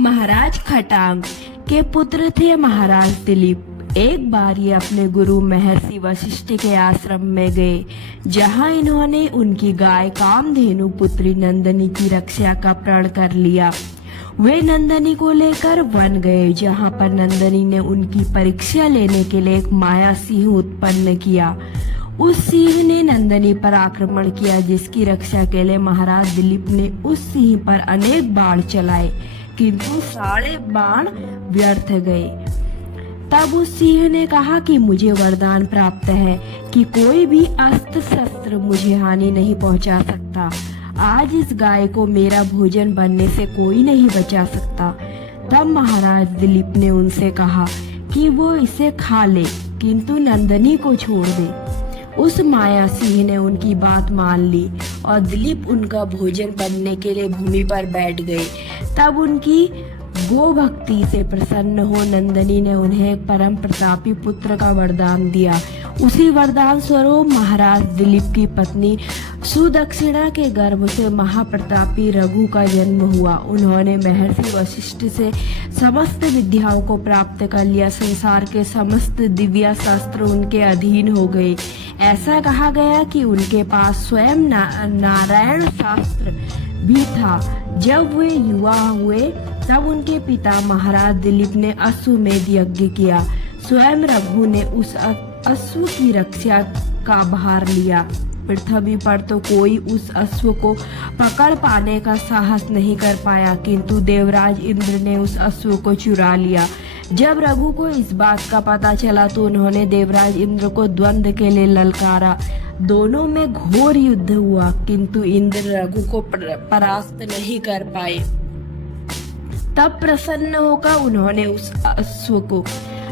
महाराज खटांग के पुत्र थे महाराज दिलीप। एक बार ये अपने गुरु महर्षि वशिष्ठ के आश्रम में गए, जहाँ इन्होंने उनकी गाय कामधेनु पुत्री नंदनी की रक्षा का प्रण कर लिया। वे नंदनी को लेकर वन गए, जहाँ पर नंदनी ने उनकी परीक्षा लेने के लिए एक माया सिंह उत्पन्न किया। उस सिंह ने नंदनी पर आक्रमण किया, जिसकी रक्षा के लिए महाराज दिलीप ने उस सिंह पर अनेक बाण चलाए, किंतु सारे बाण व्यर्थ गए। तब उस सिंह ने कहा कि मुझे वरदान प्राप्त है कि कोई भी अस्त्र शस्त्र मुझे हानि नहीं पहुंचा सकता। आज इस गाय को मेरा भोजन बनने से कोई नहीं बचा सकता। तब महाराज दिलीप ने उनसे कहा कि वो इसे खा ले, किंतु नंदनी को छोड़ दे। उस माया सिंह ने उनकी बात मान ली और दिलीप उनका भोजन बनने के लिए भूमि पर बैठ गए। तब उनकी गो भक्ति से प्रसन्न हो नंदनी ने उन्हें एक परम प्रतापी पुत्र का वरदान दिया। उसी वरदान स्वरूप महाराज दिलीप की पत्नी सुदक्षिणा के गर्भ से महाप्रतापी रघु का जन्म हुआ। उन्होंने महर्षि वशिष्ठ से समस्त विद्याओं को प्राप्त कर लिया। संसार के समस्त दिव्य शास्त्र उनके अधीन हो गए। ऐसा कहा गया कि उनके पास स्वयं नारायण शास्त्र भी था। जब वे युवा हुए तब उनके पिता महाराज दिलीप ने अश्वमेध यज्ञ किया। स्वयं रघु ने उस अश्व की रक्षा का भार लिया। पृथ्वी पर तो कोई उस अश्व को पकड़ पाने का साहस नहीं कर पाया, किंतु देवराज इंद्र ने उस अश्व को चुरा लिया। जब रघु को इस बात का पता चला तो उन्होंने देवराज इंद्र को द्वंद्व के लिए ललकारा। दोनों में घोर युद्ध हुआ, किंतु इंद्र रघु को परास्त नहीं कर पाए। तब प्रसन्न होकर उन्होंने उस अश्व को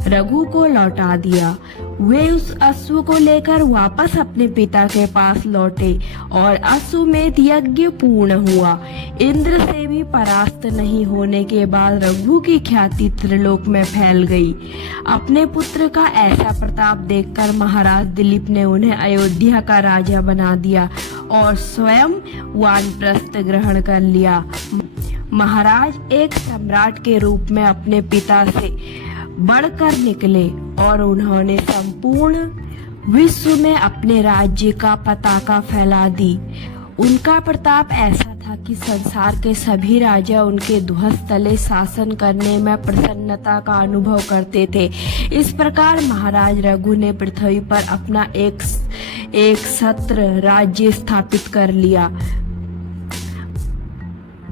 रघु को लौटा दिया। वे उस अश्व को लेकर वापस अपने पिता के पास लौटे और अश्वमेध यज्ञ पूर्ण हुआ। इंद्र से भी परास्त नहीं होने के बाद रघु की ख्याति त्रिलोक में फैल गई। अपने पुत्र का ऐसा प्रताप देखकर महाराज दिलीप ने उन्हें अयोध्या का राजा बना दिया और स्वयं वानप्रस्थ ग्रहण कर लिया। महाराज एक सम्राट के रूप में अपने पिता से बढ़कर निकले और उन्होंने संपूर्ण विश्व में अपने राज्य का पताका फैला दी। उनका प्रताप ऐसा था कि संसार के सभी राजा उनके ध्वज तले शासन करने में प्रसन्नता का अनुभव करते थे। इस प्रकार महाराज रघु ने पृथ्वी पर अपना एक छत्र राज्य स्थापित कर लिया।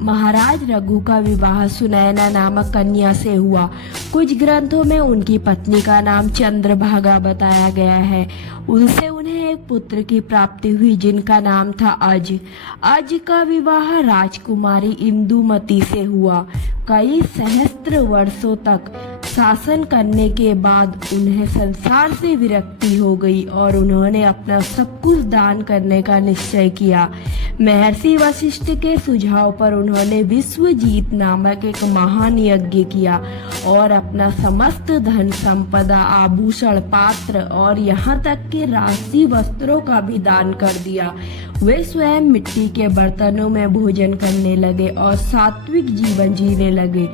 महाराज रघु का विवाह सुनैना नामक कन्या से हुआ। कुछ ग्रंथों में उनकी पत्नी का नाम चंद्रभागा बताया गया है। उनसे उन्हें एक पुत्र की प्राप्ति हुई, जिनका नाम था अज। अज का विवाह राजकुमारी इंदुमती से हुआ। कई सहस्त्र वर्षों तक शासन करने के बाद उन्हें संसार से विरक्ति हो गई और उन्होंने अपना सब कुछ दान करने का निश्चय किया। महर्षि वशिष्ठ के सुझाव पर उन्होंने विश्वजीत नामक एक महान यज्ञ किया और अपना समस्त धन संपदा, आभूषण, पात्र और यहाँ तक कि राशि वस्त्रों का भी दान कर दिया। वे स्वयं मिट्टी के बर्तनों में भोजन करने लगे और सात्विक जीवन जीने लगे।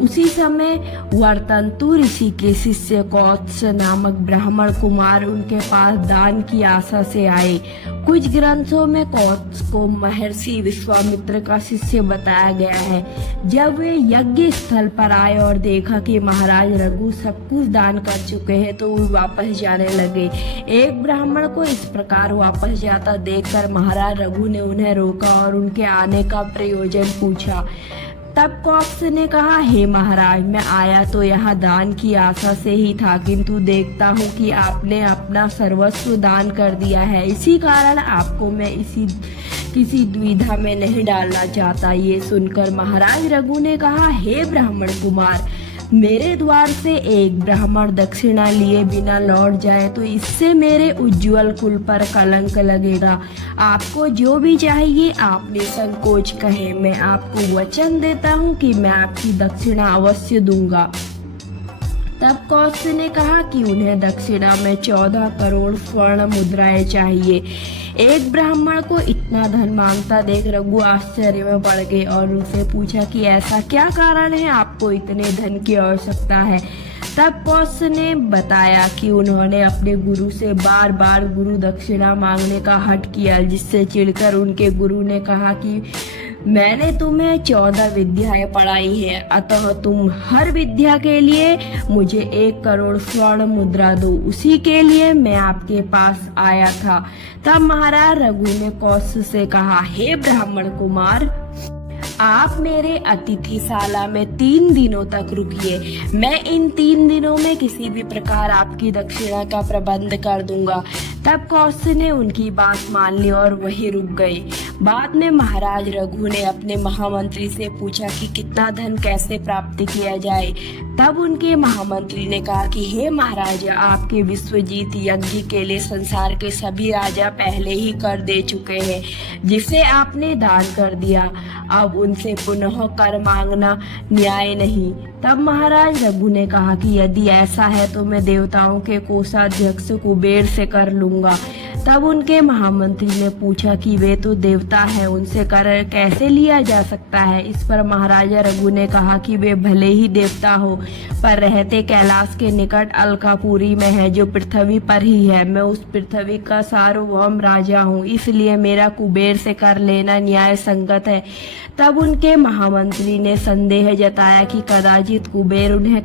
उसी समय वर्तंतु ऋषि के शिष्य कौत्स नामक ब्राह्मण कुमार उनके पास दान की आशा से आए। कुछ ग्रंथों में कौत्स को महर्षि विश्वामित्र का शिष्य बताया गया है। जब वे यज्ञ स्थल पर आए और देखा कि महाराज रघु सब कुछ दान कर चुके हैं तो वे वापस जाने लगे। एक ब्राह्मण को इस प्रकार वापस जाता देखकर महाराज रघु ने उन्हें रोका और उनके आने का प्रयोजन पूछा। तब कौत्स ने कहा, हे महाराज, मैं आया तो यहाँ दान की आशा से ही था, किंतु देखता हूँ कि आपने अपना सर्वस्व दान कर दिया है। इसी कारण आपको मैं किसी दुविधा में नहीं डालना चाहता। ये सुनकर महाराज रघु ने कहा, हे ब्राह्मण कुमार, मेरे द्वार से एक ब्राह्मण दक्षिणा लिए बिना लौट जाए तो इससे मेरे उज्जवल कुल पर कलंक लगेगा। आपको जो भी चाहिए आप निसंकोच कहें, मैं आपको वचन देता हूँ कि मैं आपकी दक्षिणा अवश्य दूंगा। तब कौत्स ने कहा कि उन्हें दक्षिणा में 14 करोड़ स्वर्ण मुद्राएं चाहिए। एक ब्राह्मण को इतना धन मांगता देख रघु आश्चर्य में पड़ गए और उनसे पूछा कि ऐसा क्या कारण है, आपको इतने धन की आवश्यकता है। तब कौत्स ने बताया कि उन्होंने अपने गुरु से बार बार गुरु दक्षिणा मांगने का हठ किया, जिससे चिढ़कर उनके गुरु ने कहा कि मैंने तुम्हें 14 विद्याएं पढ़ाई है, अतः तुम हर विद्या के लिए मुझे 1 करोड़ स्वर्ण मुद्रा दो। उसी के लिए मैं आपके पास आया था। तब महाराज रघु ने कौत्स से कहा, हे ब्राह्मण कुमार, आप मेरे अतिथिशाला में 3 दिनों तक रुकिए। मैं इन 3 दिनों में किसी भी प्रकार आपकी दक्षिणा का प्रबंध कर दूंगा। तब कौत्स ने उनकी बात मान ली और वहीं रुक गए। बाद में महाराज रघु ने अपने महामंत्री से पूछा कि कितना धन कैसे प्राप्त किया जाए। तब उनके महामंत्री ने कहा कि हे महाराज, आपके विश्वजीत यज्ञ के लिए संसार के सभी राजा पहले ही कर दे चुके हैं, जिसे आपने दान कर दिया। अब उनसे पुनः कर मांगना न्याय नहीं। तब महाराज रघु ने कहा कि यदि ऐसा है तो मैं देवताओं के कोषाध्यक्ष कुबेर से कर लूंगा। तब उनके महामंत्री ने पूछा कि वे तो देवता हैं, उनसे कर कैसे लिया जा सकता है। इस पर महाराजा रघु ने कहा कि वे भले ही देवता हो, पर रहते कैलाश के निकट अलकापुरी में है, जो पृथ्वी पर ही है। मैं उस पृथ्वी का सार्वभौम राजा हूँ, इसलिए मेरा कुबेर से कर लेना न्याय संगत है। तब उनके महामंत्री ने संदेह जताया कि कदाचित कुबेर उन्हें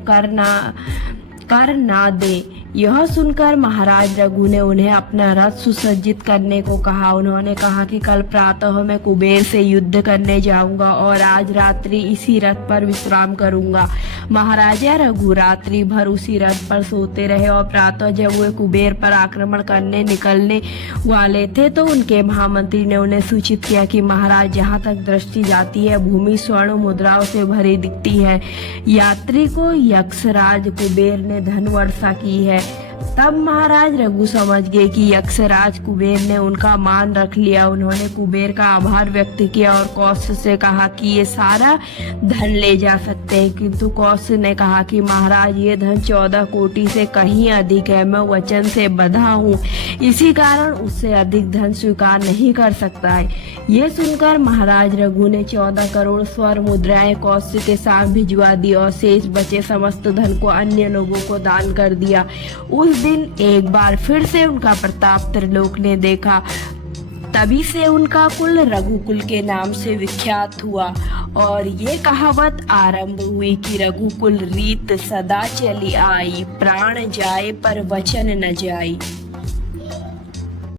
कर ना दे। यह सुनकर महाराज रघु ने उन्हें अपना रथ सुसज्जित करने को कहा। उन्होंने कहा कि कल प्रातः मैं कुबेर से युद्ध करने जाऊंगा और आज रात्रि इसी रथ पर विश्राम करूंगा। महाराजा रघु रात्रि भर उसी रथ पर सोते रहे और प्रातः जब वे कुबेर पर आक्रमण करने निकलने वाले थे तो उनके महामंत्री ने उन्हें सूचित किया कि महाराज, जहाँ तक दृष्टि जाती है भूमि स्वर्ण मुद्राओं से भरी दिखती है। यात्री को यक्षराज कुबेर ने धन वर्षा की है। तब महाराज रघु समझ गए कि यक्षराज कुबेर ने उनका मान रख लिया। उन्होंने कुबेर का आभार व्यक्त किया और कौत्स से कहा कि ये सारा धन ले जा सकते हैं, किंतु कौत्स ने कहा कि महाराज, ये धन 14 कोटि से कहीं अधिक है। मैं वचन से बंधा हूँ, इसी कारण उससे अधिक धन स्वीकार नहीं कर सकता है। ये सुनकर महाराज रघु ने 14 करोड़ स्वर्ण मुद्राएं कौत्स के साथ भिजवा दी और शेष बचे समस्त धन को अन्य लोगों को दान कर दिया। उस दिन एक बार फिर से उनका प्रताप त्रिलोक ने देखा। तभी से उनका कुल रघुकुल के नाम से विख्यात हुआ और ये कहावत आरंभ हुई कि रघुकुल रीत सदा चली आई, प्राण जाए पर वचन न जाई।